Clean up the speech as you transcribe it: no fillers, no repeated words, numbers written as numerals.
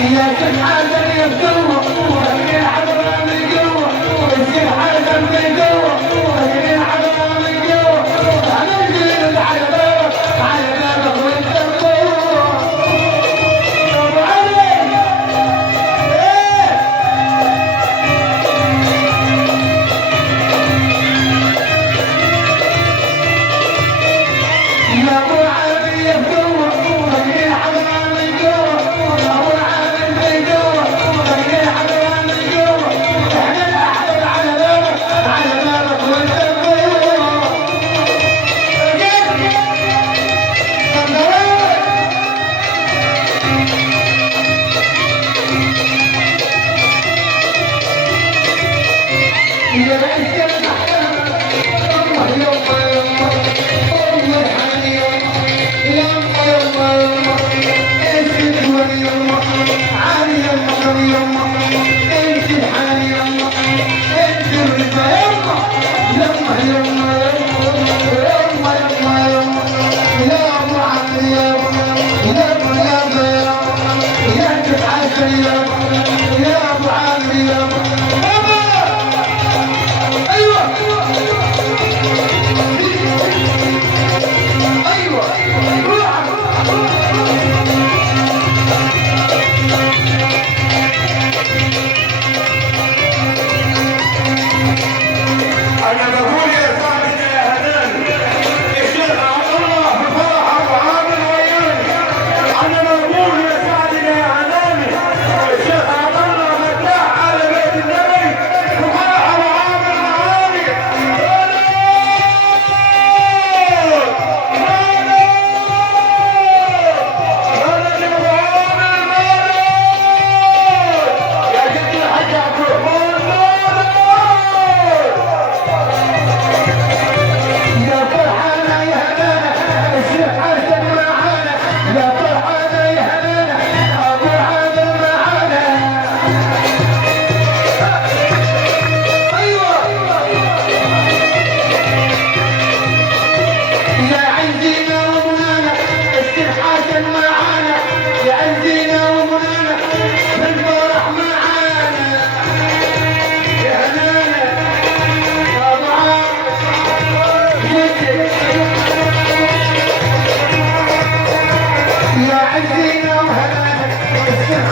يا كل حاجة يبدوه خلينا حضرة من جوا كل حاجة من جوا خلينا حضرة من جوا أنا الجيل على بابك وانت بقوة أبو علي يا أبو علي يبدوه خلينا حضرة من جوا يا أبو علي من جوا خلينا حضرة من جوا احنا الأحضر على بابك وانت بقوة يا رئيس المحكمة يما يما يما الحالي يما يما يما انت الدول يما عالي يما يما انت الحالي يما انت الرفا يما يما يما يما يما يما يا ابو علي يما يا ابو يابا يا تتعاشى يما يا ابو علي يما ايوه ايوه انا بقول يا صاحبي يا هدان الشيخ عبد الله بفرح ابو عامر وياني انا بقول يا صاحبي يا هدان الشيخ عبد الله مداح على بيت النبي بفرح ابو عامر وياني يا جد الحاج عبد الرحمن يا فرحانة يا هنانة الشيخ حسن معانا يا فرحانة يا هنانة أبو عادل معانا أيوة يا عزينا ومنانا الشيخ حسن معانا يا عزينا ومنانا بالفرح معانا يا هنانة يا أبو عادل يا عزينا وهنانا الشيخ